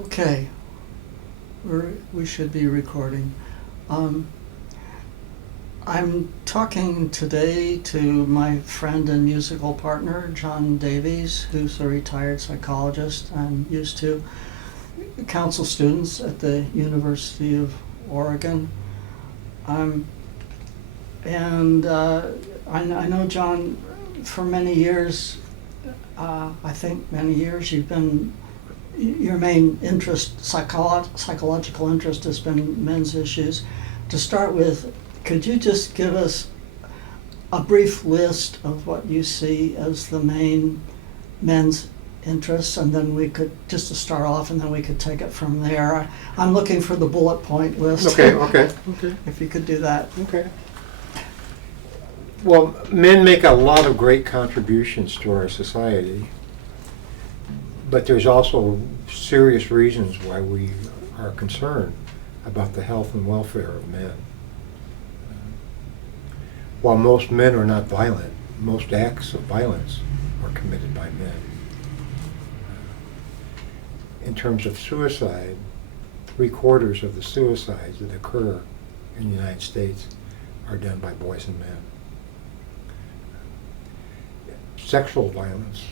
Okay, we should be recording. Um, I'm talking today to my friend and musical partner, Jon Davies, who's a retired psychologist and used to counsel students at the University of Oregon. And I know, Jon, for many years, I think many years, your main interest, psychological interest, has been men's issues. To start with, could you just give us a brief list of what you see as the main men's interests, and then we could, just to start off, and then we could take it from there. I'm looking for the bullet point list. Okay. If you could do that. Okay. Well, men make a lot of great contributions to our society, but there's also serious reasons why we are concerned about the health and welfare of men. While most men are not violent, most acts of violence are committed by men. In terms of suicide, 3/4 of the suicides that occur in the United States are done by boys and men. Sexual violence,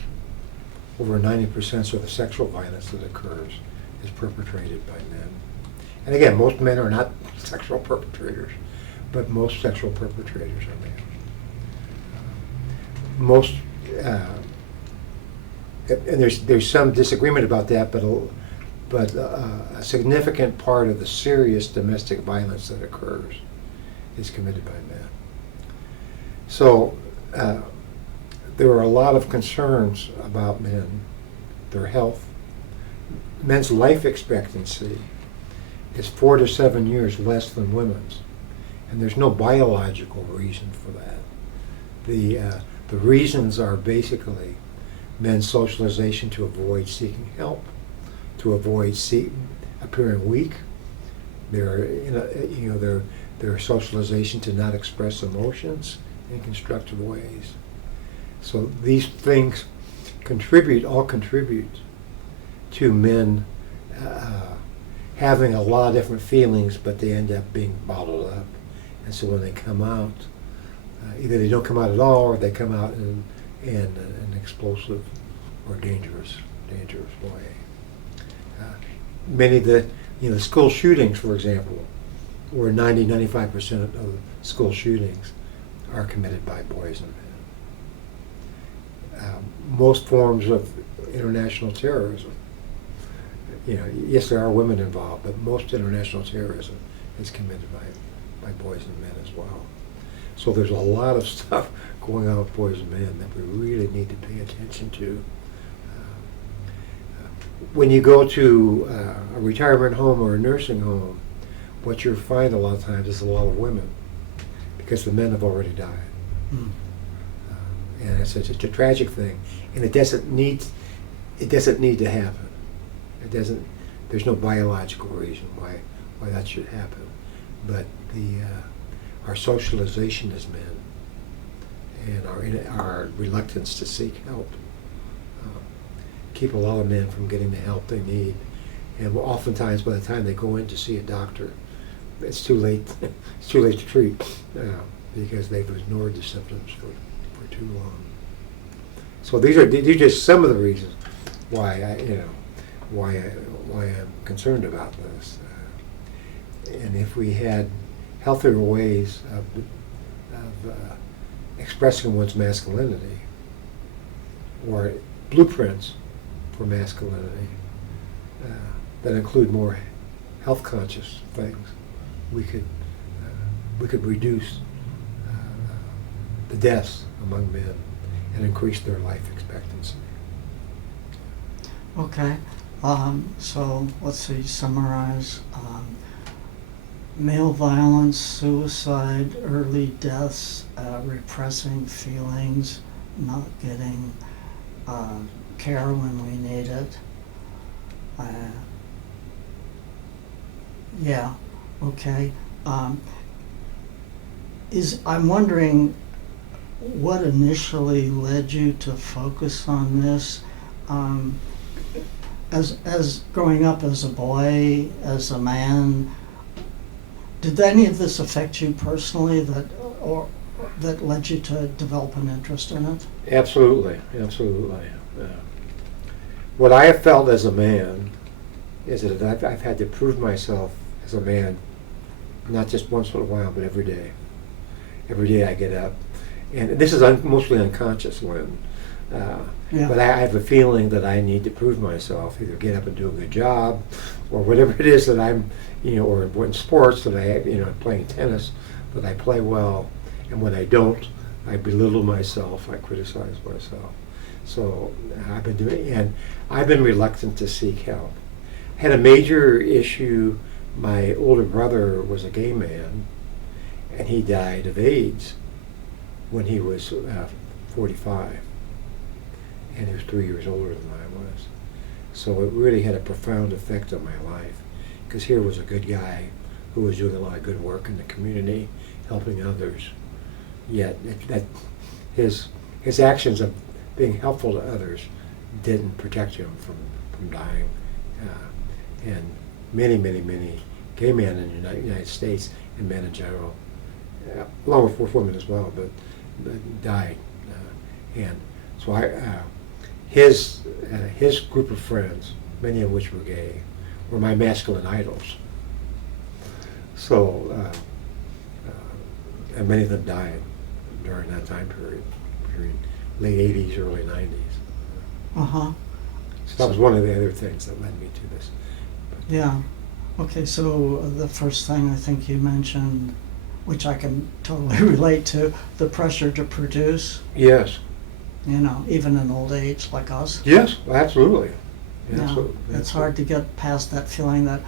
over 90% of the sexual violence that occurs is perpetrated by men. And again, most men are not sexual perpetrators, but most sexual perpetrators are men. And there's some disagreement about that, but a significant part of the serious domestic violence that occurs is committed by men. So there are a lot of concerns about men, their health. Men's life expectancy is 4 to 7 years less than women's, and there's no biological reason for that. The reasons are basically men's socialization to avoid seeking help, to avoid appearing weak. Their socialization to not express emotions in constructive ways. So these things all contribute to men having a lot of different feelings, but they end up being bottled up. And so when they come out, either they don't come out at all, or they come out in an explosive or dangerous way. Many of the school shootings, for example, where 95% of school shootings are committed by boys and men. Most forms of international terrorism, yes, there are women involved, but most international terrorism is committed by boys and men as well. So there's a lot of stuff going on with boys and men that we really need to pay attention to. When you go to a retirement home or a nursing home, what you'll find a lot of times is a lot of women, because the men have already died. Mm. And it's a tragic thing, and it doesn't need to happen. There's no biological reason why that should happen, but our socialization as men and our reluctance to seek help keep a lot of men from getting the help they need. And oftentimes, by the time they go in to see a doctor, it's too late. It's too late to treat because they've ignored the symptoms for too long. So these are just some of the reasons why I'm concerned about this. And if we had healthier ways of expressing one's masculinity, or blueprints for masculinity that include more health conscious things, we could reduce the deaths among men and increase their life expectancy. Okay, so let's see, summarize. Male violence, suicide, early deaths, repressing feelings, not getting care when we need it. Yeah, okay. I'm wondering what initially led you to focus on this. as growing up as a boy, as a man, did any of this affect you personally, or that led you to develop an interest in it? Absolutely, absolutely. What I have felt as a man is that I've had to prove myself as a man, not just once in a while, but every day. Every day I get up, and this is mostly unconscious, Lynn. Yeah. But I have a feeling that I need to prove myself, either get up and do a good job, or whatever it is that I'm, or in sports that I'm playing tennis, that I play well, and when I don't, I belittle myself, I criticize myself. So I've been doing, and I've been reluctant to seek help. I had a major issue. My older brother was a gay man, and he died of AIDS when he was 45. And he was 3 years older than I was. So it really had a profound effect on my life, because here was a good guy who was doing a lot of good work in the community, helping others. Yet that his actions of being helpful to others didn't protect him from dying. And many gay men in the United States, and men in general, along with women as well, but died. And so his group of friends, many of which were gay, were my masculine idols. So, and many of them died during that time period, between late 80s, early 90s. Uh-huh. So that was one of the other things that led me to this. Yeah. Okay, so the first thing I think you mentioned, which I can totally relate to, the pressure to produce. Yes. Even in old age like us. Yes, absolutely. Yeah, Absolutely. it's hard to get past that feeling that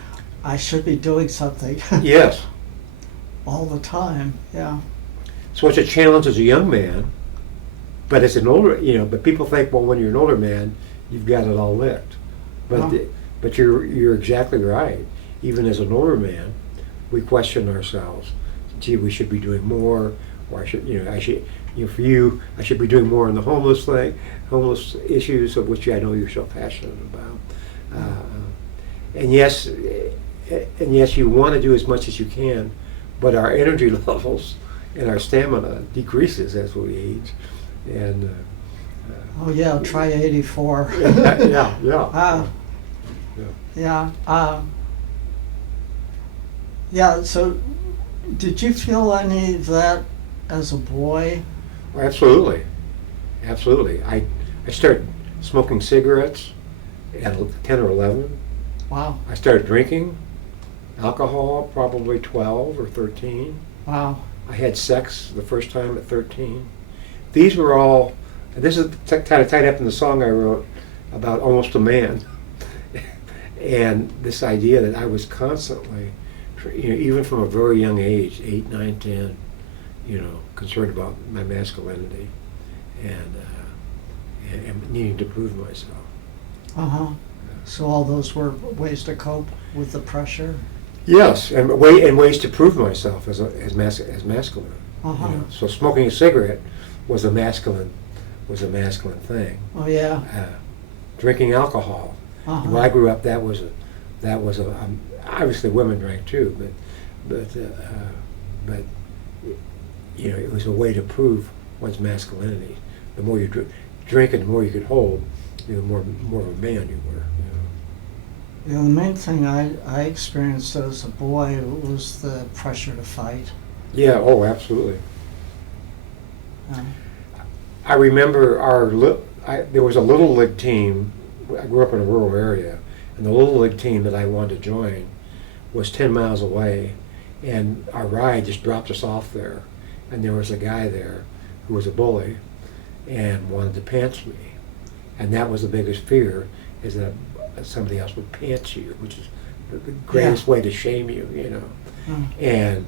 I should be doing something. Yes. All the time, yeah. So it's a challenge as a young man, but as an older, but people think, well, when you're an older man, you've got it all licked. But Huh. but you're exactly right. Even as an older man, we question ourselves. Gee, we should be doing more, or I should, for you, I should be doing more on the homeless homeless issues, of which I know you're so passionate about. And yes, you want to do as much as you can, but our energy levels and our stamina decreases as we age. And Oh yeah, try 84. yeah. Yeah, so did you feel any of that as a boy? Absolutely. I started smoking cigarettes at 10 or 11. Wow. I started drinking alcohol probably 12 or 13. Wow. I had sex the first time at 13. These were all, this is kind of tied up in the song I wrote about Almost a Man. And this idea that I was constantly, even from a very young age, 8, 9, 10, concerned about my masculinity and needing to prove myself. Uh-huh. So all those were ways to cope with the pressure? Yes, and ways to prove myself as masculine. Uh-huh. So smoking a cigarette was a masculine thing. Oh yeah. Drinking alcohol. Uh-huh. When I grew up, that was obviously women drank too, but it was a way to prove one's masculinity. The more you drink and the more you could hold, the more of a man you were. The main thing I experienced as a boy was the pressure to fight. Yeah. Oh, absolutely. Uh, I remember there was a little league team. I grew up in a rural area, and the little league team that I wanted to join was 10 miles away, and our ride just dropped us off there, and there was a guy there who was a bully and wanted to pants me, and that was the biggest fear, is that somebody else would pants you, which is the greatest way to shame you, And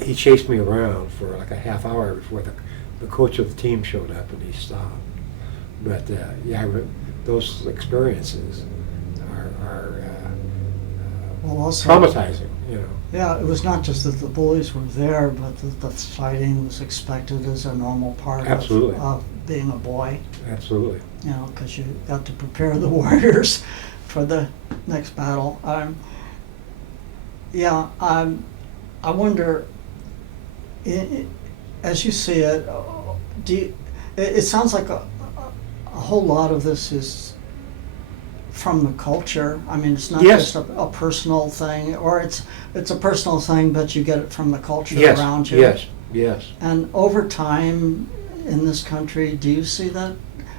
he chased me around for like a half hour before the coach of the team showed up, and he stopped. But those experiences are well, also traumatizing, Yeah, it was not just that the bullies were there, but that the fighting was expected as a normal part Absolutely. of being a boy. Absolutely. Because you got to prepare the warriors for the next battle. Yeah, I wonder, as you see it, it sounds like a whole lot of this is from the culture. I mean, it's not Yes. just a personal thing, or it's a personal thing, but you get it from the culture Yes, around you. yes, yes. And over time in this country, do you see that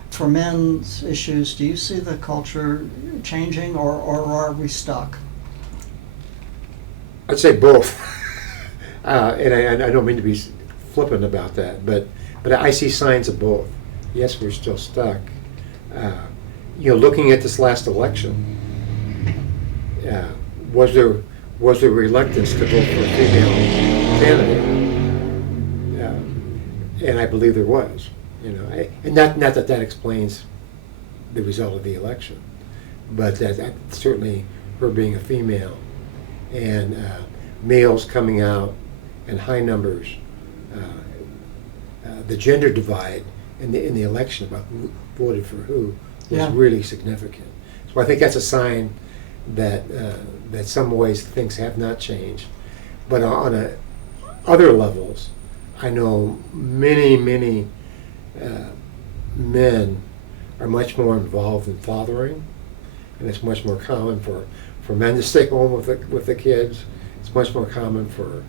for men's issues? Do you see the culture changing, or are we stuck? I'd say both. And I don't mean to be flippant about that, but I see signs of both. Yes, we're still stuck. Looking at this last election, was there reluctance to vote for a female candidate? And I believe there was. And not that explains the result of the election, but that certainly her being a female and males coming out in high numbers, the gender divide in the election about who voted for who was Yeah. really significant. So I think that's a sign that some ways things have not changed, but on other levels, I know many men are much more involved in fathering, and it's much more common for men to stay home with the kids. It's much more common for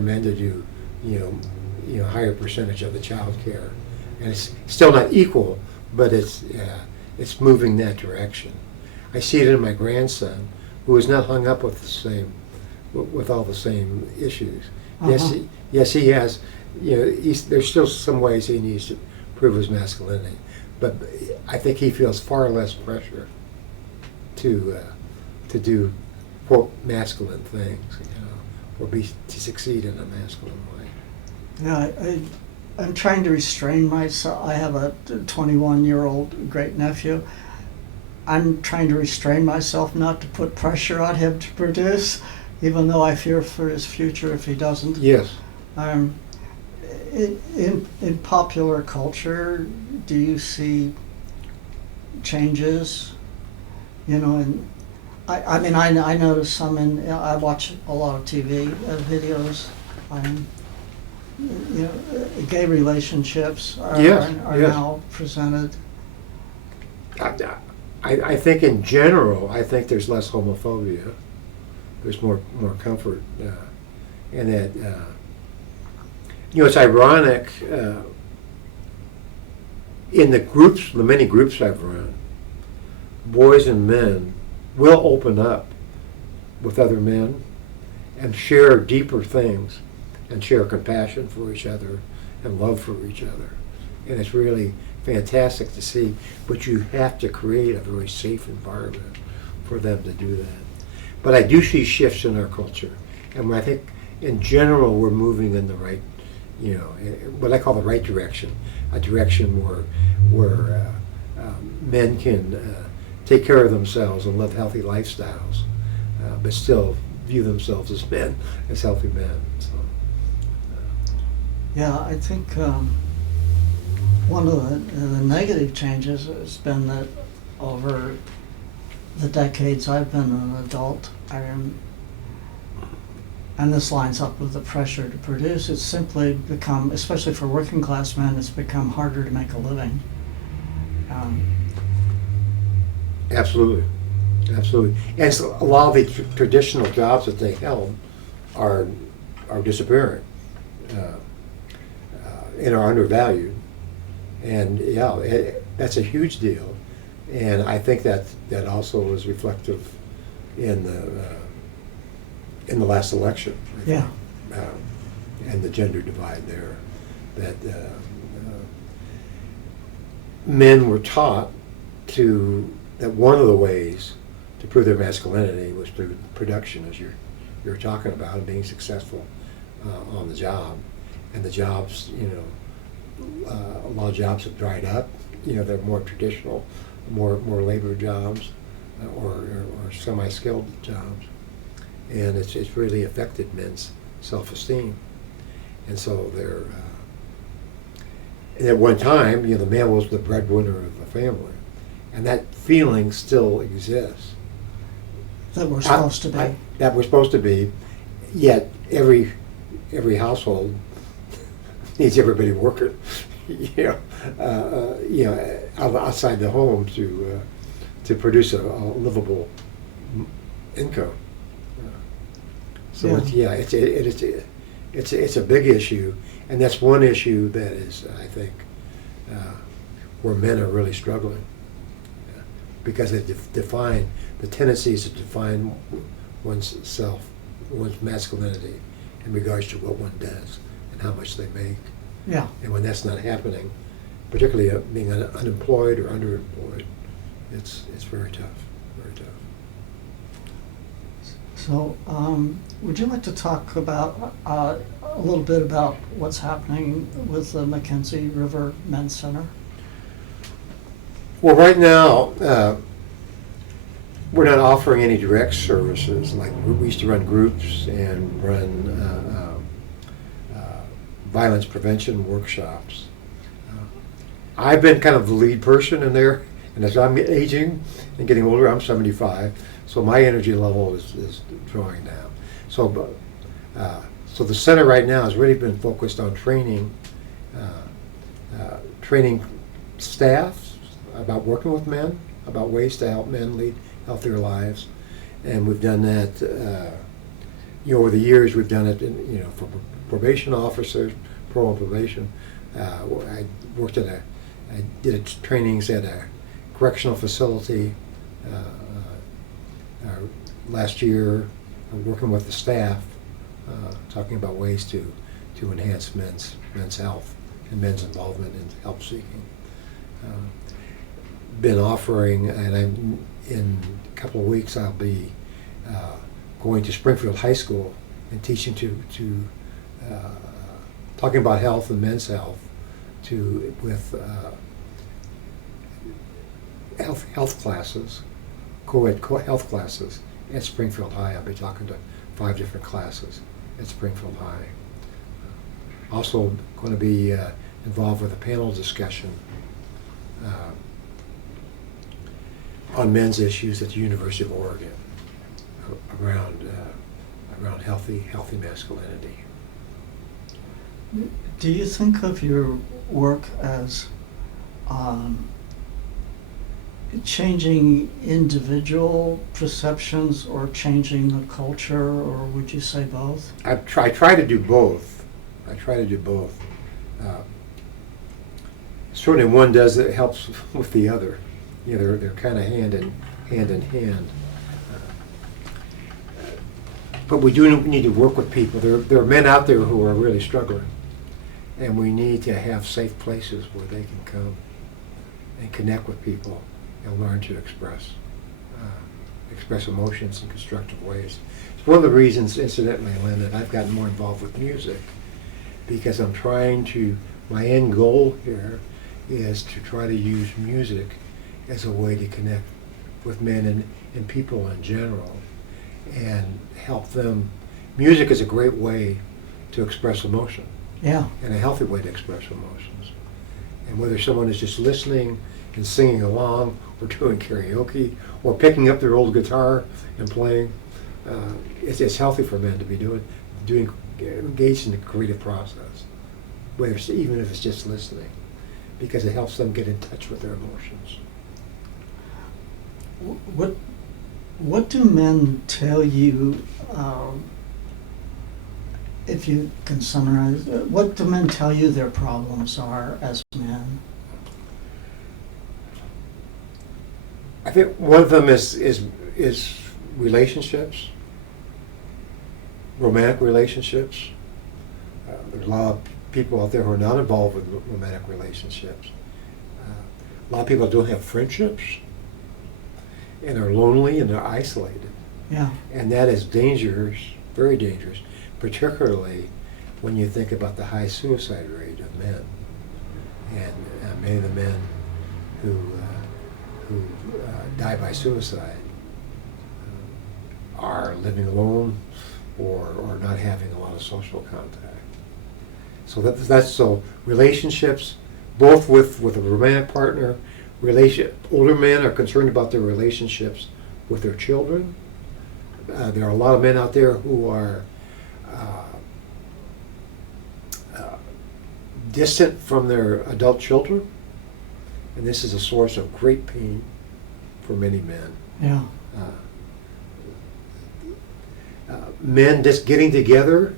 men to do higher percentage of the child care, and it's still not equal, but it's moving that direction. I see it in my grandson, who is not hung up with all the same issues. Uh-huh. Yes, he has. There's still some ways he needs to prove his masculinity, but I think he feels far less pressure to do quote masculine things, or to succeed in a masculine way. Yeah, I'm trying to restrain myself. I have a 21-year-old great nephew. I'm trying to restrain myself not to put pressure on him to produce, even though I fear for his future if he doesn't. Yes. In popular culture, do you see changes? And I mean, I notice some I watch a lot of TV videos. Gay relationships are Yes. now presented. I think in general, I think there's less homophobia. There's more comfort, and that it's ironic. In the many groups I've run, boys and men will open up with other men and share deeper things and share compassion for each other and love for each other. And it's really fantastic to see, but you have to create a very safe environment for them to do that. But I do see shifts in our culture, and I think in general we're moving in the right, what I call the right direction, a direction where men can take care of themselves and live healthy lifestyles, but still view themselves as men, as healthy men. So, Yeah, I think one of the negative changes has been that over the decades I've been an adult, and this lines up with the pressure to produce, it's simply become, especially for working class men, it's become harder to make a living. absolutely. And so a lot of the traditional jobs that they held are disappearing and are undervalued. And that's a huge deal. And I think that also is reflective in the last election. I think. Yeah. And the gender divide there, that men were taught that one of the ways to prove their masculinity was through production, as you're talking about, and being successful on the job. And the jobs, a lot of jobs have dried up. They're more traditional, more labor jobs, or semi-skilled jobs, and it's really affected men's self-esteem. And so and at one time, the male was the breadwinner of the family, And that feeling still exists. That we're supposed to be. That we're supposed to be, yet every household needs everybody working, outside the home to produce a livable income. So it's a big issue, and that's one issue that is, I think, where men are really struggling, because they define the tendencies to define one's self, one's masculinity, in regards to what one does and how much they make. Yeah. And when that's not happening, particularly being unemployed or underemployed, it's very tough, very tough. So, would you like to talk about a little bit about what's happening with the Mackenzie River Men's Center? Well, right now, we're not offering any direct services. Like we used to run groups and run violence prevention workshops. I've been kind of the lead person in there, and as I'm aging and getting older, I'm 75, so my energy level is drawing down. So the center right now has really been focused on training staff about working with men, about ways to help men lead healthier lives, and we've done that. Over the years, we've done it for probation officers, parole and probation. I did trainings at a correctional facility last year, working with the staff, talking about ways to enhance men's health and men's involvement in help seeking. Been offering, and in a couple of weeks I'll be going to Springfield High School and teaching to talking about health and men's health with health classes, co-ed health classes at Springfield High. I'll be talking to 5 different classes at Springfield High. Also going to be involved with a panel discussion on men's issues at the University of Oregon around healthy masculinity. Do you think of your work as changing individual perceptions or changing the culture, or would you say both? I try to do both. Certainly one does it helps with the other. They're kind of hand in hand. But we do need to work with people. There are men out there who are really struggling, and we need to have safe places where they can come and connect with people and learn to express emotions in constructive ways. It's one of the reasons, incidentally, Lynn, that I've gotten more involved with music, because I'm trying to, my end goal here is to try to use music as a way to connect with men and people in general and help them. Music is a great way to express emotion. Yeah. And a healthy way to express emotions. And whether someone is just listening and singing along, or doing karaoke, or picking up their old guitar and playing, it's healthy for men to be engaged in the creative process, even if it's just listening, because it helps them get in touch with their emotions. What do men tell you, if you can summarize, what do men tell you their problems are as men? I think one of them is relationships, romantic relationships. There's a lot of people out there who are not involved with romantic relationships. A lot of people don't have friendships, and are lonely and they're isolated. Yeah. And that is dangerous, very dangerous, particularly when you think about the high suicide rate of men. And many of the men who die by suicide are living alone or not having a lot of social contact. So that's so relationships, both with a romantic partner older men are concerned about their relationships with their children. There are a lot of men out there who are distant from their adult children, and this is a source of great pain for many men. Yeah. Men just getting together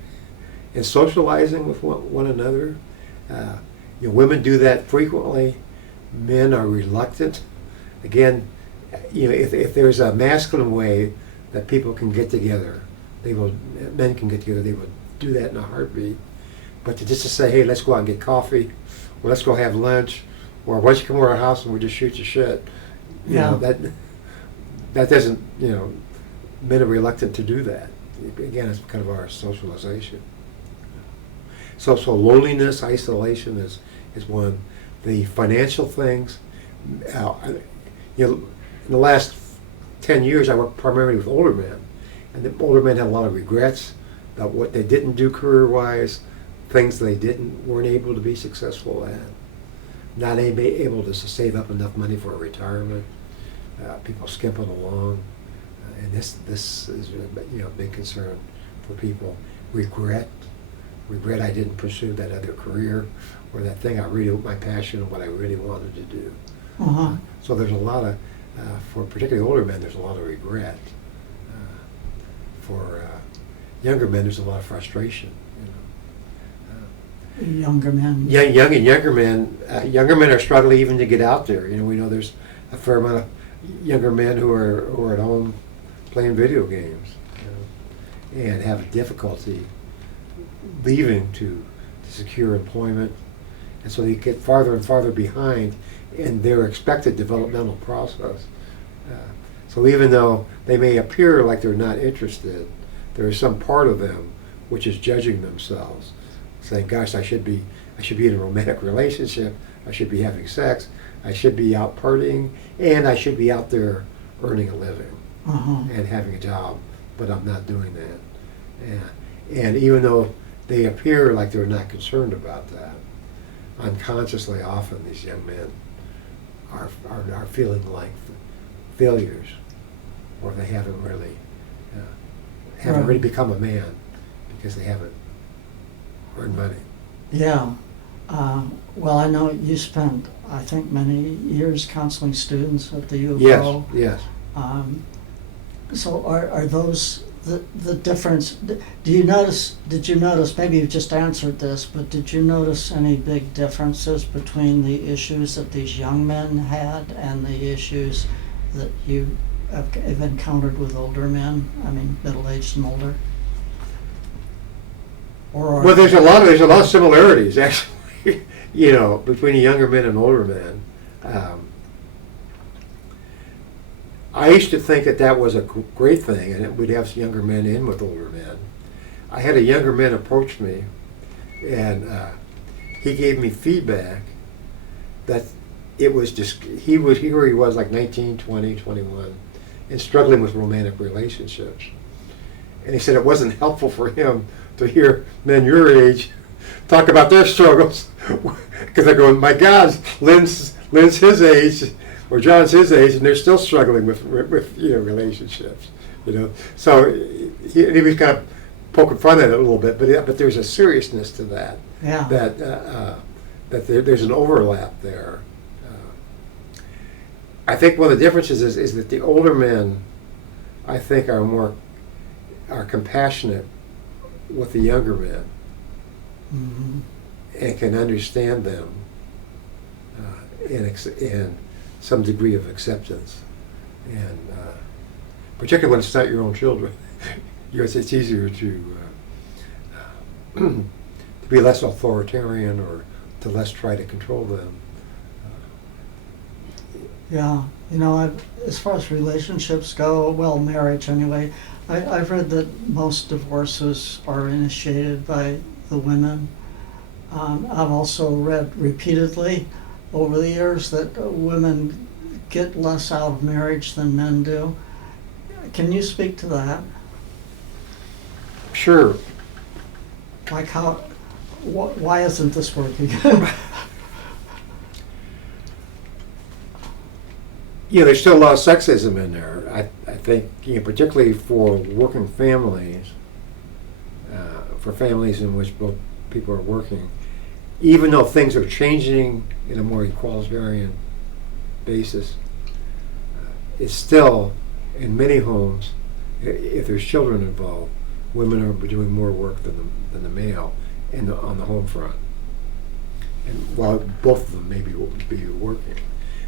and socializing with one another. Women do that frequently. Men are reluctant. Again, if there's a masculine way that people can get together, men can get together, they will do that in a heartbeat. But to say, hey, let's go out and get coffee, or let's go have lunch, or why don't you come over our house and we'll just shoot the shit. That doesn't, men are reluctant to do that. Again, it's kind of our socialization. So loneliness, isolation is one. The financial things, in the last 10 years, I worked primarily with older men, and the older men had a lot of regrets about what they didn't do career-wise, things they weren't able to be successful at, not able to save up enough money for a retirement, people skimping along, and this is a big concern for people. Regret I didn't pursue that other career or that thing my passion and what I really wanted to do. Uh-huh. So there's a lot of, for particularly older men, there's a lot of regret. For younger men, there's a lot of frustration. Younger men. Yeah, younger men are struggling even to get out there. We know there's a fair amount of younger men who are at home playing video games, and have difficulty leaving to secure employment, and so they get farther and farther behind in their expected developmental process. So even though they may appear like they're not interested, there is some part of them which is judging themselves, saying, "Gosh, I should be in a romantic relationship. I should be having sex. I should be out partying, and I should be out there earning a living and having a job, but I'm not doing that." And even though they appear like they're not concerned about that, unconsciously, often these young men are feeling like failures, or they haven't really become a man because they haven't earned money. Yeah. Well, I know you spent, I think, many years counseling students at the U of O. Yes. So are those the difference? Did you notice, maybe you just answered this, but did you notice any big differences between the issues that these young men had and the issues that you have encountered with older men? I mean, middle-aged and older? Well, there's a lot of similarities, actually, between younger men and older men. I used to think that was a great thing, and we'd have younger men in with older men. I had a younger man approach me, and he gave me feedback that it was just, he was like 19, 20, 21, and struggling with romantic relationships. And he said it wasn't helpful for him to hear men your age talk about their struggles, because they're going, my God, Lynn's his age, or John's his age, and they're still struggling with relationships, So he was kind of poking fun at it a little bit, but there's a seriousness to that. Yeah. That there's an overlap there. I think one of the differences is that the older men, I think, are compassionate with the younger men, and can understand them in some degree of acceptance, and particularly when it's not your own children, it's easier to be less authoritarian or to less try to control them. Yeah, as far as relationships go, well, marriage anyway, I've read that most divorces are initiated by the women. I've also read repeatedly over the years that women get less out of marriage than men do. Can you speak to that? Sure. Like why isn't this working? there's still a lot of sexism in there. I think, particularly for working families, for families in which both people are working, even though things are changing in a more egalitarian basis, it's still, in many homes, if there's children involved, women are doing more work than the male on the home front. And while both of them may be working.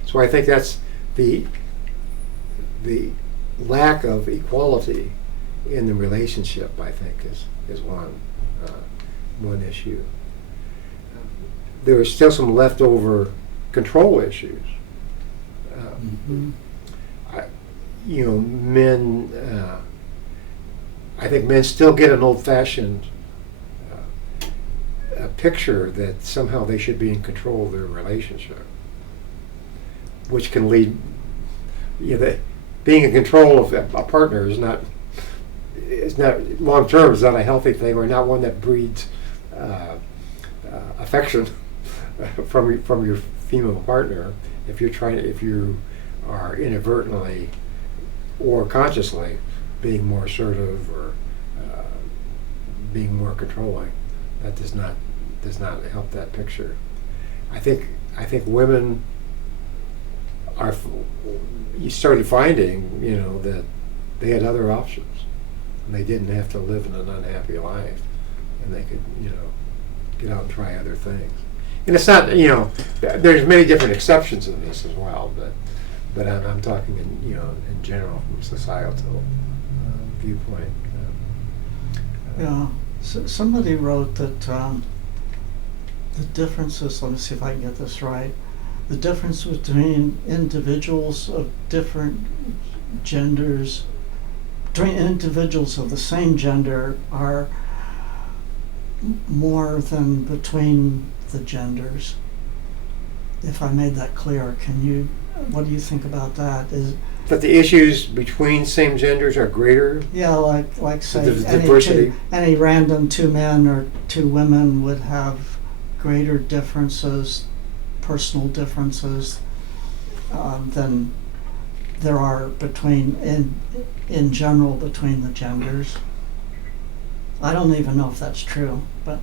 So I think that's the lack of equality in the relationship, I think, is one issue. There are still some leftover control issues. Men, I think men still get an old-fashioned picture that somehow they should be in control of their relationship, which can lead, that being in control of a partner is not long term, is not a healthy thing, or not one that breeds affection from your female partner. If you are inadvertently or consciously being more assertive or being more controlling, that does not help that picture. I think women you started finding, that they had other options, and they didn't have to live in an unhappy life, and they could, get out and try other things. And it's not, there's many different exceptions in this as well, but I'm talking in general from a societal viewpoint. Yeah. So somebody wrote that the differences, let me see if I can get this right, the difference between individuals of different genders, between individuals of the same gender, are more than between the genders. If I made that clear, what do you think about that? That the issues between same genders are greater? Yeah, like say diversity. Any random two men or two women would have greater differences, personal differences, than there are in general between the genders. I don't even know if that's true, but.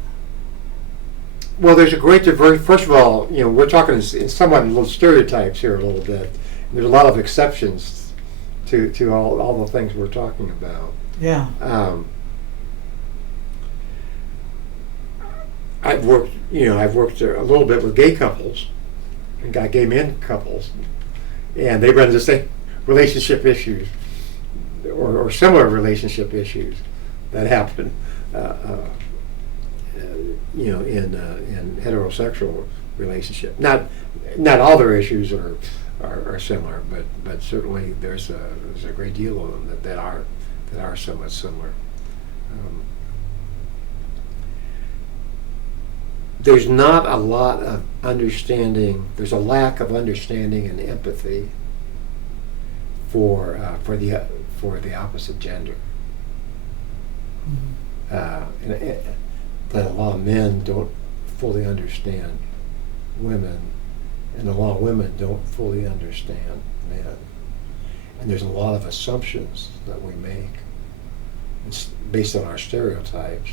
Well, there's a great diversity. First of all, we're talking in somewhat little stereotypes here a little bit. There's a lot of exceptions to all the things we're talking about. Yeah. I've worked a little bit with gay couples, and got gay men couples, and they run into the same relationship issues, or similar relationship issues that happen, in heterosexual relationship. Not all their issues are similar, but certainly there's a great deal of them that are somewhat similar. There's not a lot of understanding. There's a lack of understanding and empathy for the opposite gender. That a lot of men don't fully understand women, and a lot of women don't fully understand men. And there's a lot of assumptions that we make based on our stereotypes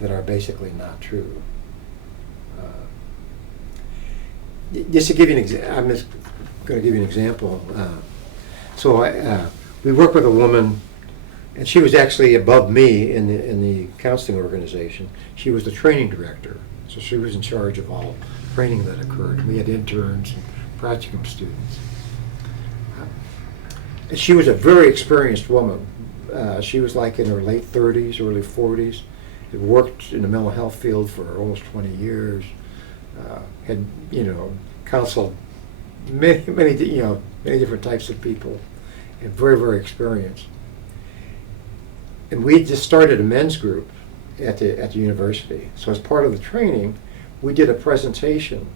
that are basically not true. Just to give you an example, I'm just going to give you an example. We worked with a woman, and she was actually above me in the counseling organization. She was the training director, so she was in charge of all training that occurred. We had interns and practicum students. And she was a very experienced woman. She was like in her late 30s, early 40s. Had worked in the mental health field for almost 20 years. Had counseled many different types of people, and very, very experienced. And we just started a men's group at the university. So as part of the training, we did a presentation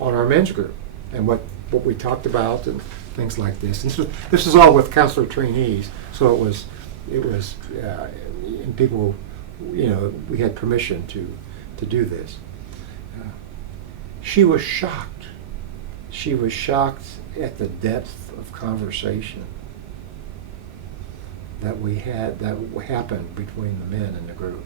on our men's group and what we talked about and things like this. And this is all with counselor trainees. So it was and people, we had permission to do this. She was shocked. She was shocked at the depth of conversation that we had, that happened between the men in the group.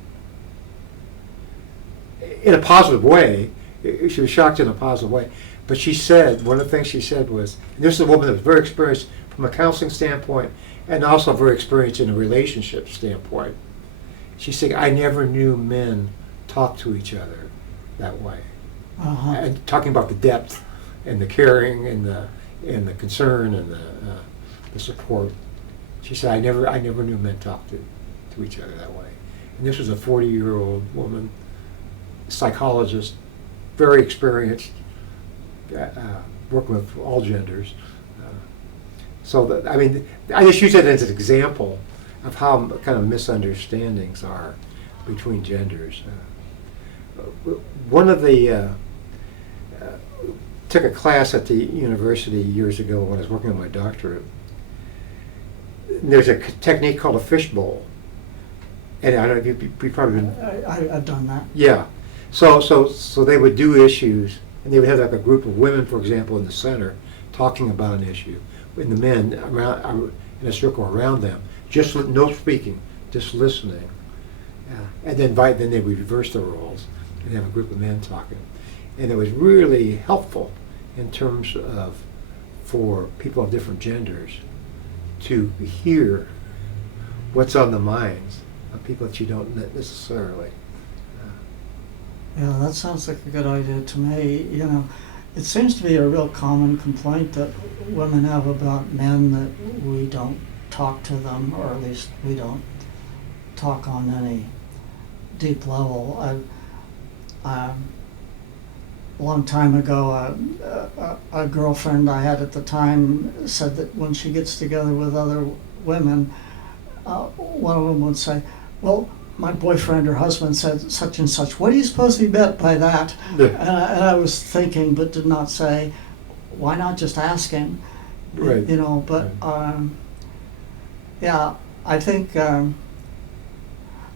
In a positive way. She was shocked in a positive way. But she said, one of the things she said was, and this is a woman that was very experienced from a counseling standpoint and also very experienced in a relationship standpoint. She said, I never knew men talk to each other that way. Uh-huh. And talking about the depth and the caring and the concern and the support. She said, I never knew men talk to each other that way. And this was a 40-year-old woman, psychologist, very experienced, working with all genders. I just use that as an example of how kind of misunderstandings are between genders. One of the took a class at the university years ago when I was working on my doctorate. There's a technique called a fishbowl, and I don't know if you've probably been. I've done that. Yeah, so they would do issues, and they would have like a group of women, for example, in the center, talking about an issue, and the men around in a circle around them, just no speaking, just listening, and then they would reverse the roles and have a group of men talking, and it was really helpful in terms of for people of different genders to hear what's on the minds of people that you don't necessarily. Yeah, that sounds like a good idea to me. You know, it seems to be a real common complaint that women have about men, that we don't talk to them, or at least we don't talk on any deep level. A long time ago, a girlfriend I had at the time said that when she gets together with other women, one of them would say, well, my boyfriend or husband said such and such. What do you suppose he meant by that? Yeah. And I was thinking, but did not say, why not just ask him? Right. You know, but yeah, I think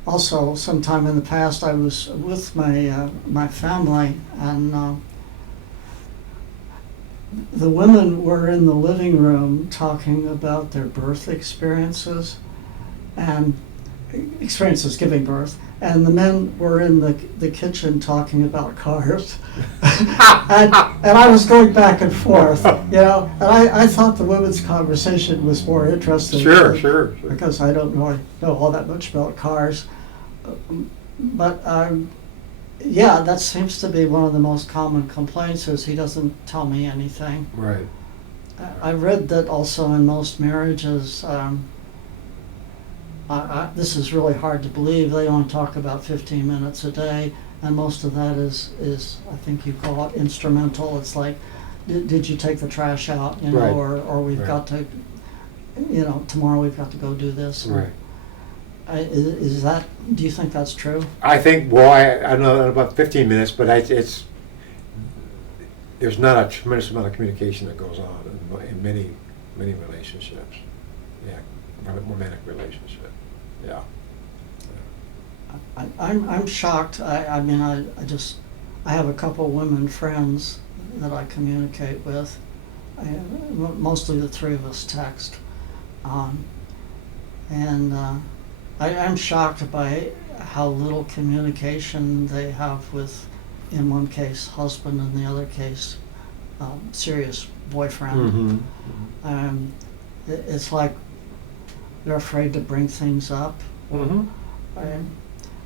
also sometime in the past I was with my family, and the women were in the living room talking about their birth experiences and experiences giving birth, and the men were in the kitchen talking about cars. and I was going back and forth, you know, and I thought the women's conversation was more interesting. Sure. Because I don't know all that much about cars. But yeah, that seems to be one of the most common complaints, is he doesn't tell me anything. Right. I read that also in most marriages, this is really hard to believe, they only talk about 15 minutes a day, and most of that is I think you call it instrumental. It's like, did you take the trash out, you know, Right. or we've Right. got to, you know, tomorrow we've got to go do this. Right. Is that, do you think that's true? I think, well, I don't know about 15 minutes, but it's there's not a tremendous amount of communication that goes on in many relationships. Yeah, romantic relationship. Yeah. I'm shocked. I mean, I have a couple women friends that I communicate with. Mostly the three of us text, and I'm shocked by how little communication they have with, in one case, husband, and the other case, serious boyfriend. Mm-hmm. It's like they're afraid to bring things up, Mm-hmm.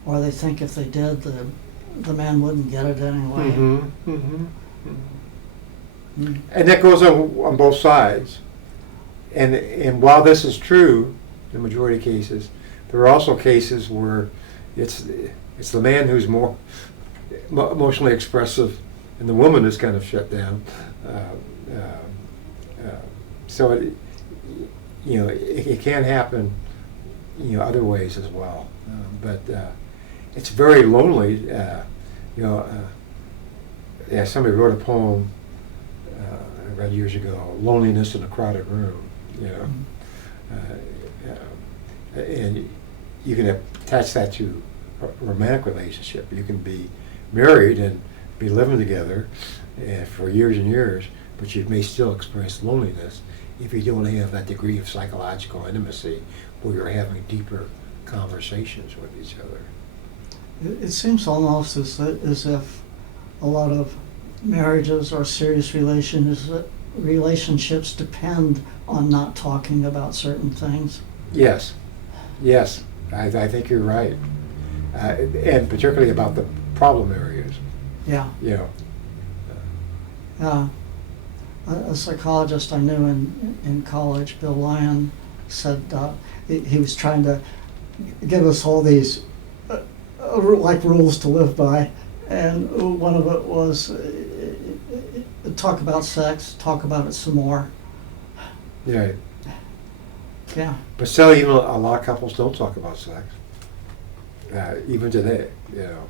or they think if they did, the man wouldn't get it anyway. Mm-hmm. Mm-hmm. Mm-hmm. And that goes on both sides. And while this is true, in the majority of cases, there are also cases where it's the man who's more emotionally expressive, and the woman is kind of shut down. So it can happen, other ways as well. But it's very lonely. Somebody wrote a poem I read years ago, "Loneliness in a Crowded Room." And you can attach that to a romantic relationship. You can be married and be living together for years and years, but you may still experience loneliness if you don't have that degree of psychological intimacy where you're having deeper conversations with each other. It seems almost as if a lot of marriages or serious relationships depend on not talking about certain things. Yes, yes, I think you're right, and particularly about the problem areas. Yeah. You know. Yeah. A psychologist I knew in college, Bill Lyon, said he was trying to give us all these like rules to live by, and one of it was talk about sex, talk about it some more. Yeah. Yeah. But still, even a lot of couples don't talk about sex, even today. You know.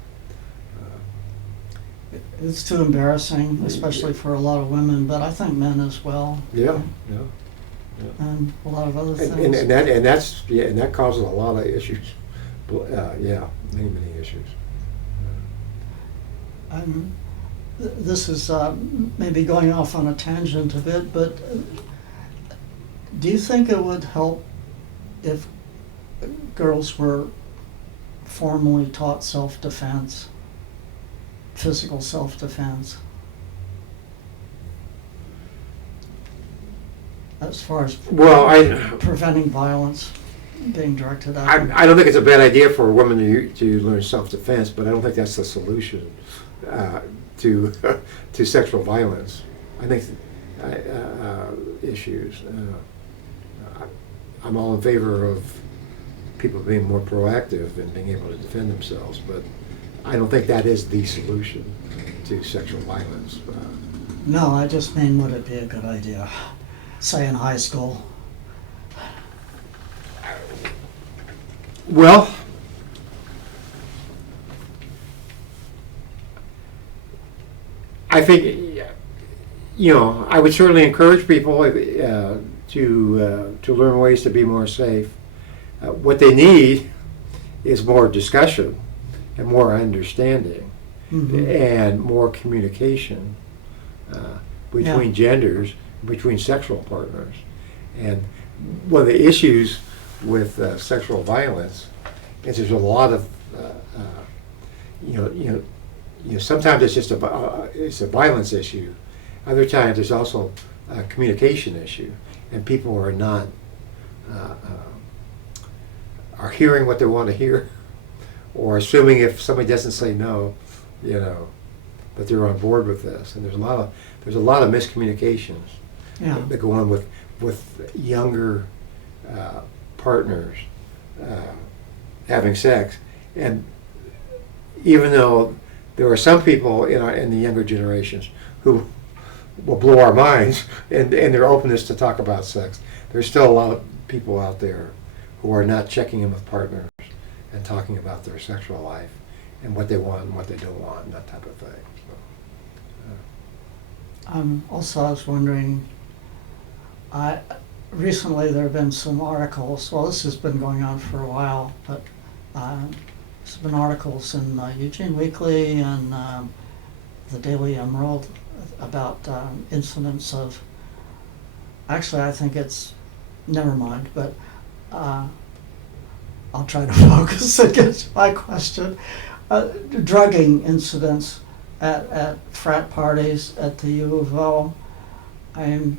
It's too embarrassing, especially for a lot of women, but I think men as well. Yeah, yeah. And a lot of other things. And that causes a lot of issues. Yeah, many issues. This is maybe going off on a tangent a bit, but do you think it would help if girls were formally taught self-defense, physical self-defense, as far as preventing violence being directed at them? I don't think it's a bad idea for a woman to learn self-defense, but I don't think that's the solution to sexual violence. I think issues. I'm all in favor of people being more proactive and being able to defend themselves, but I don't think that is the solution to sexual violence. No, I just mean, would it be a good idea, say in high school? Well, I think, I would certainly encourage people to learn ways to be more safe. What they need is more discussion and more understanding, and more communication between genders, between sexual partners. And one of the issues with sexual violence is there's a lot of, sometimes it's just it's a violence issue. Other times there's also a communication issue, and people are not are hearing what they want to hear, or assuming if somebody doesn't say no, that they're on board with this. And there's a lot of miscommunications that go on with younger partners having sex. And even though there are some people in the younger generations who will blow our minds and their openness to talk about sex, there's still a lot of people out there who are not checking in with partners and talking about their sexual life and what they want and what they don't want and that type of thing. Also, I was wondering, recently there have been some articles, well, this has been going on for a while, but there's been articles in Eugene Weekly and the Daily Emerald about incidents of, actually I think it's, never mind, but I'll try to focus against my question. Drugging incidents at frat parties at the U of O. I'm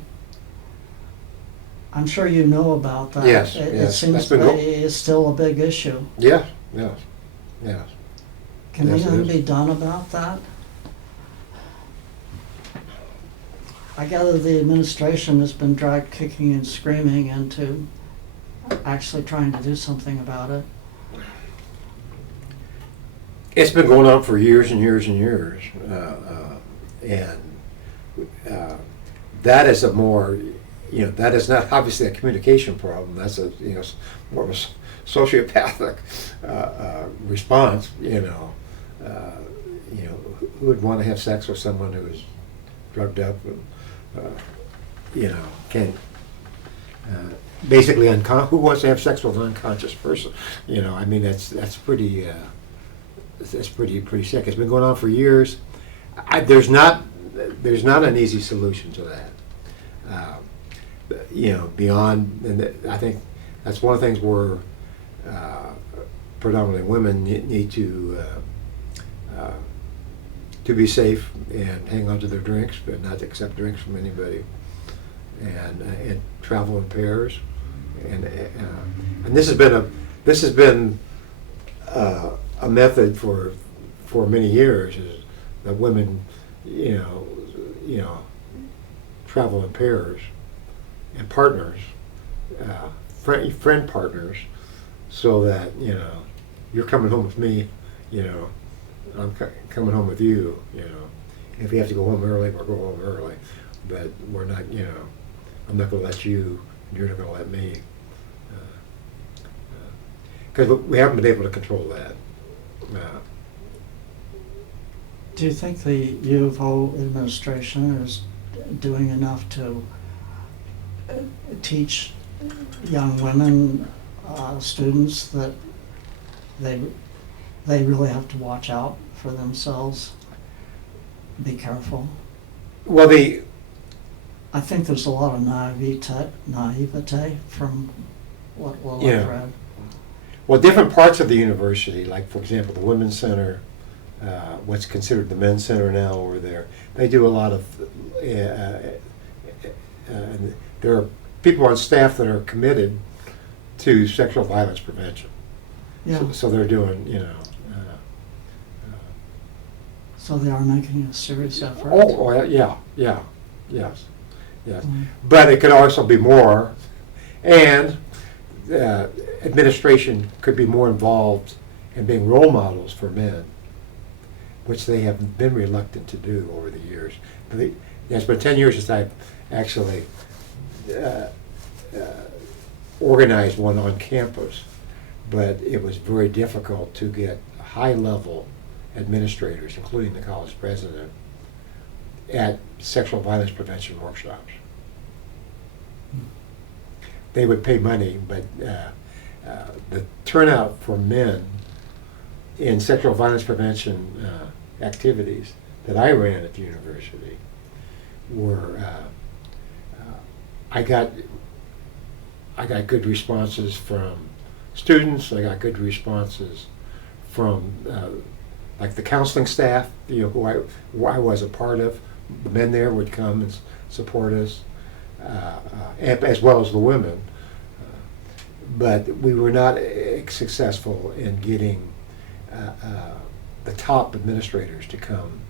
sure you know about that. Yes, It seems to be still a big issue. Yes. Can anything be done about that? I gather the administration has been dragged kicking and screaming into actually trying to do something about it. It's been going on for years and years and years, and that is a more, that is not obviously a communication problem. That's a, more of a sociopathic response. Who would want to have sex with someone who is drugged up and, can basically who wants to have sex with an unconscious person? That's pretty. That's pretty sick. It's been going on for years. There's not there's not an easy solution to that. Beyond, and I think that's one of the things where predominantly women need to be safe and hang on to their drinks, but not accept drinks from anybody, and travel in pairs, and this has been a method for many years, is that women travel in pairs and partners, friend partners, so that you're coming home with me, I'm coming home with you, If we have to go home early, we'll go home early, but we're not, I'm not going to let you, and you're not going to let me, because we haven't been able to control that. Do you think the U of O administration is doing enough to teach young women, students, that they really have to watch out for themselves, be careful? Well, I think there's a lot of naivete from what I've read. Well, different parts of the university, like for example the Women's Center, what's considered the Men's Center now over there, they do a lot of, and there are people on staff that are committed to sexual violence prevention. Yeah. So they're doing, So they are making a serious effort. yes. But it could also be more, and administration could be more involved in being role models for men, which they have been reluctant to do over the years. It's been 10 years since I've actually organized one on campus, but it was very difficult to get high-level administrators, including the college president, at sexual violence prevention workshops. They would pay money, but the turnout for men in sexual violence prevention activities that I ran at the university were, I got good responses from students. I got good responses from like the counseling staff, who I was a part of. The men there would come and support us, as well as the women. But we were not successful in getting the top administrators to come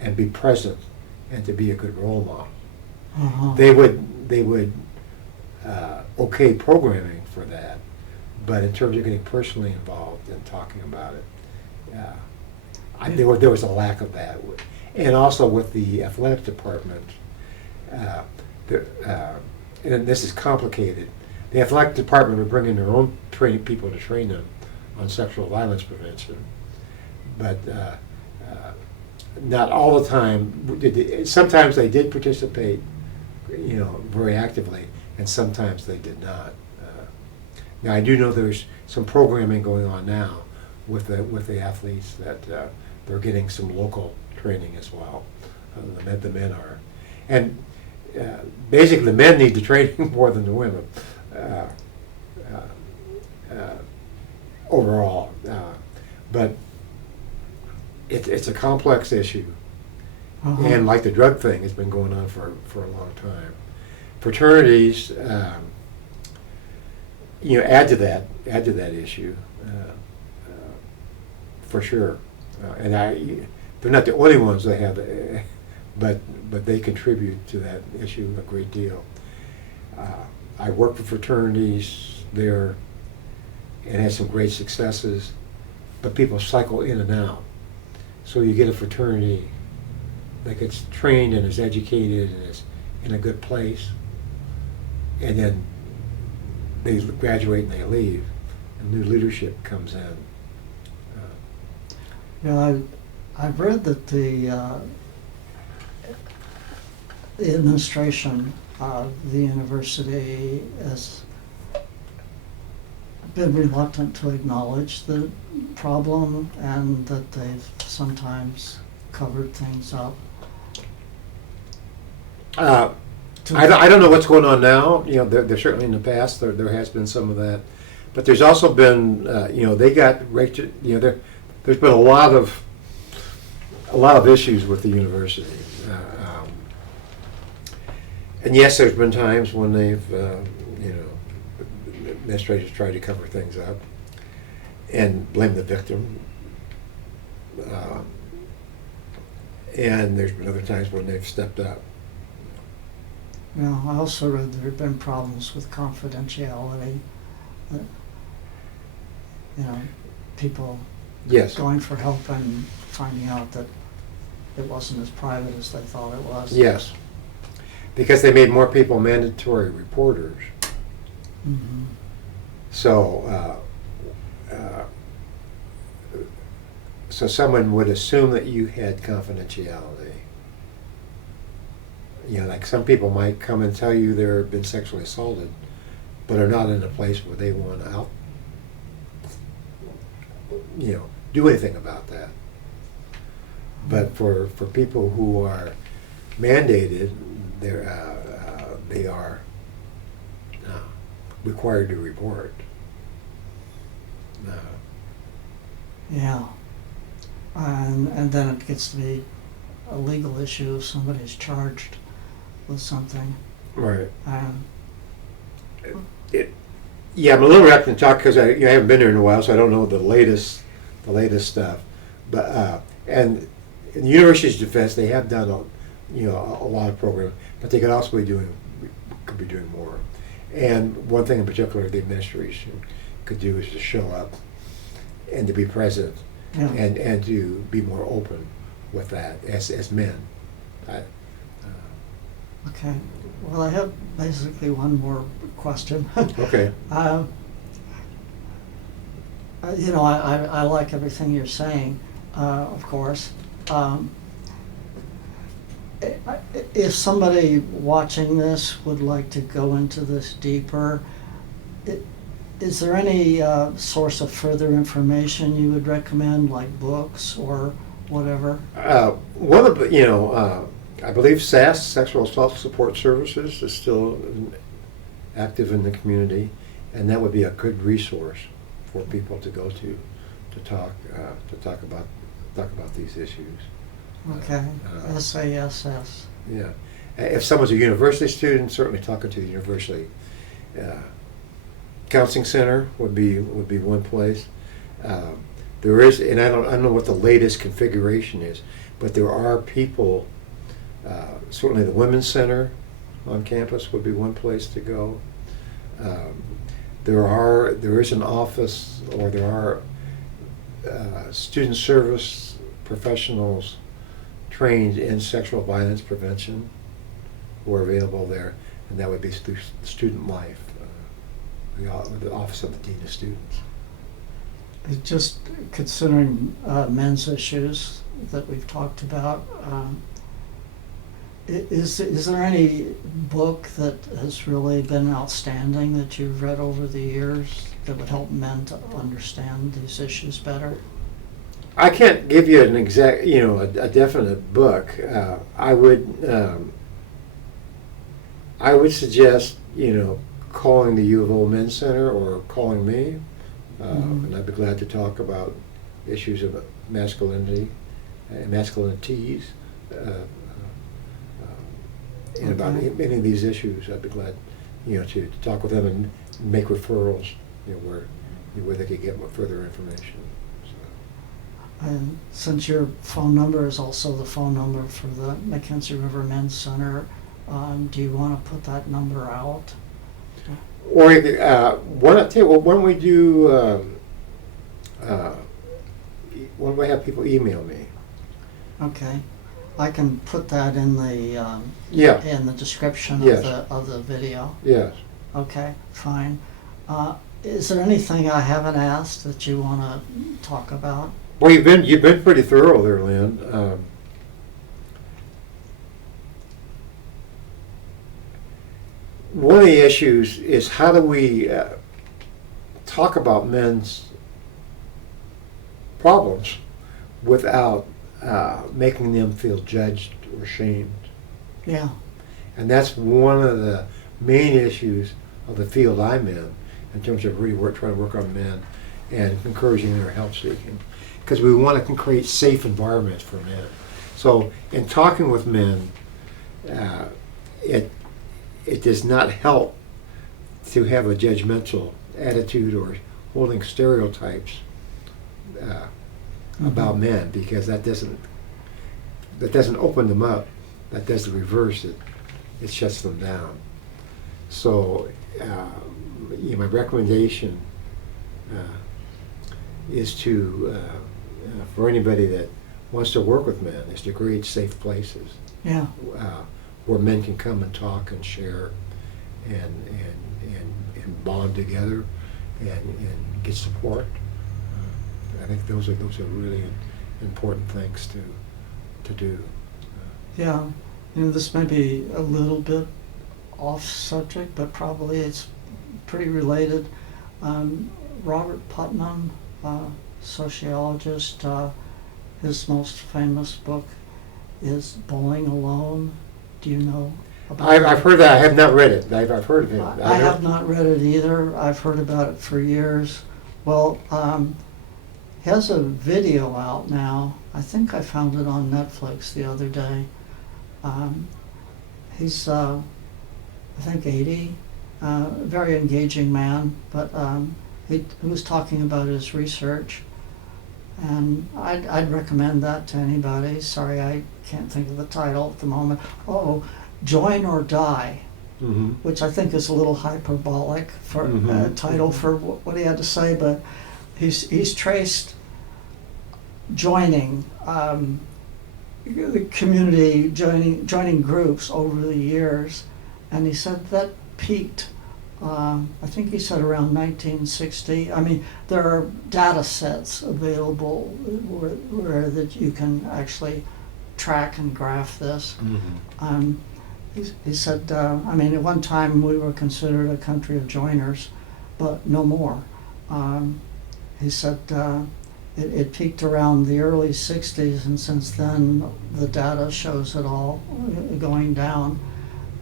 and be present and to be a good role model. Uh-huh. They would okay programming for that, but in terms of getting personally involved and talking about it, there was a lack of that. And also with the athletic department, and this is complicated, the athletic department would bring in their own people to train them on sexual violence prevention, but not all the time. Sometimes they did participate, very actively, and sometimes they did not. Now I do know there's some programming going on now with the athletes that they're getting some local training as well. The men are, and basically the men need the training more than the women overall. But it's a complex issue, Uh-huh. and like the drug thing, has been going on for a long time. Fraternities, add to that issue, for sure. And they're not the only ones that have, but they contribute to that issue a great deal. I worked with fraternities there and had some great successes, but people cycle in and out. So you get a fraternity that gets trained and is educated and is in a good place, and then they graduate and they leave, and new leadership comes in. I've read that the administration of the university has been reluctant to acknowledge the problem, and that they've sometimes covered things up. I don't know what's going on now. You know, there certainly in the past there has been some of that, but there's also been they got there's been a lot of issues with the university, and yes, there's been times when they've administrators tried to cover things up and blame the victim, and there's been other times when they've stepped up. Well, I also read there had been problems with confidentiality. That, people Yes. going for help and finding out that it wasn't as private as they thought it was. Yes, because they made more people mandatory reporters. Mm-hmm. So, so someone would assume that you had confidentiality. Like some people might come and tell you they've been sexually assaulted, but are not in a place where they want to do anything about that. But for people who are mandated, they are required to report. Yeah. And then it gets to be a legal issue if somebody's charged with something. Right. Yeah, I'm a little reluctant to talk because I haven't been there in a while, so I don't know the latest stuff. But and in the university's defense, they have done a lot of programming, but they could also be doing more. And one thing in particular, the administration could do is to show up and to be present, Yeah. and to be more open with that as men. Okay. Well, I have basically one more question. Okay. I like everything you're saying, of course. If somebody watching this would like to go into this deeper, is there any source of further information you would recommend, like books or whatever? One of I believe SAS, Sexual Assault Support Services, is still active in the community, and that would be a good resource for people to go to talk about these issues. Okay, SASS. Yeah, if someone's a university student, certainly talking to the university counseling center would be one place. There is, and I don't know what the latest configuration is, but there are people. Certainly, the Women's Center on campus would be one place to go. There is an office, or there are student service professionals trained in sexual violence prevention who are available there, and that would be through Student Life, the Office of the Dean of Students. Just considering men's issues that we've talked about, is there any book that has really been outstanding that you've read over the years that would help men to understand these issues better? I can't give you an exact, a definite book. I would suggest, calling the U of O Men's Center or calling me, and I'd be glad to talk about issues of masculinity and masculinities. And about any of these issues, I'd be glad, to talk with them and make referrals, where they could get further information. So. And since your phone number is also the phone number for the Mackenzie River Men's Center, do you want to put that number out? Or why don't we do? Why don't we have people email me? Okay. I can put that in the in the description of the video. Yes. Okay, fine. Is there anything I haven't asked that you want to talk about? Well, you've been pretty thorough there, Lynn. One of the issues is how do we talk about men's problems without making them feel judged or shamed. Yeah. And that's one of the main issues of the field I'm in terms of really trying to work on men and encouraging their help seeking. Because we want to create safe environments for men. So in talking with men, it does not help to have a judgmental attitude or holding stereotypes about men, because that doesn't open them up. That does the reverse. It shuts them down. So my recommendation is to for anybody that wants to work with men is to create safe places. Yeah. Where men can come and talk and share and bond together and get support. I think those are really important things to do. Yeah. This may be a little bit off subject, but probably it's pretty related. Robert Putnam, sociologist, his most famous book is Bowling Alone. Do you know about it? I've heard that. I have not read it. I've heard of it. I have not read it either. I've heard about it for years. Well, he has a video out now. I think I found it on Netflix the other day. He's, I think, 80. Very engaging man, but he was talking about his research, and I'd recommend that to anybody. Sorry, I can't think of the title at the moment. Join or Die, Mm-hmm. which I think is a little hyperbolic for a title for what he had to say, but he's traced joining the community, joining groups over the years, and he said that peaked. I think he said around 1960. I mean, there are data sets available where that you can actually track and graph this. Mm-hmm. He said, I mean, at one time we were considered a country of joiners, but no more. He said it peaked around the early 60s, and since then the data shows it all going down.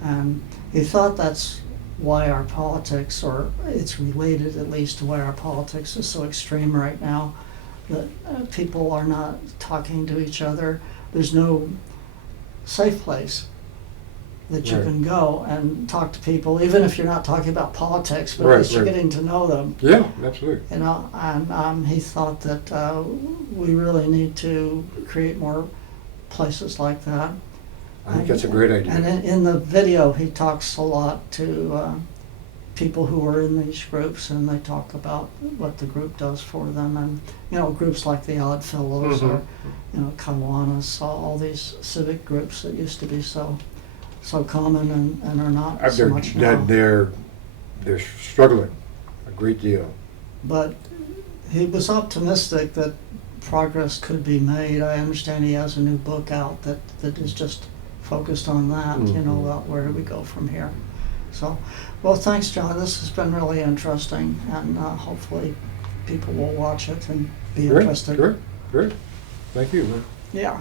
And he thought that's why our politics, or it's related at least to why our politics is so extreme right now, that people are not talking to each other. There's no safe place that you Right. can go and talk to people, even if you're not talking about politics, but Right, at least you're right. getting to know them. Yeah, absolutely. And he thought that we really need to create more places like that. I think that's a great idea. And in the video, he talks a lot to people who are in these groups, and they talk about what the group does for them. And, groups like the Odd Fellows Mhm. or, Kiwanis, all these civic groups that used to be so common and are not so much now. They're struggling a great deal. But he was optimistic that progress could be made. I understand he has a new book out that is just focused on that, Mhm. about where do we go from here. So, well, thanks, John. This has been really interesting, and hopefully people will watch it and be interested. Great. Thank you. Yeah.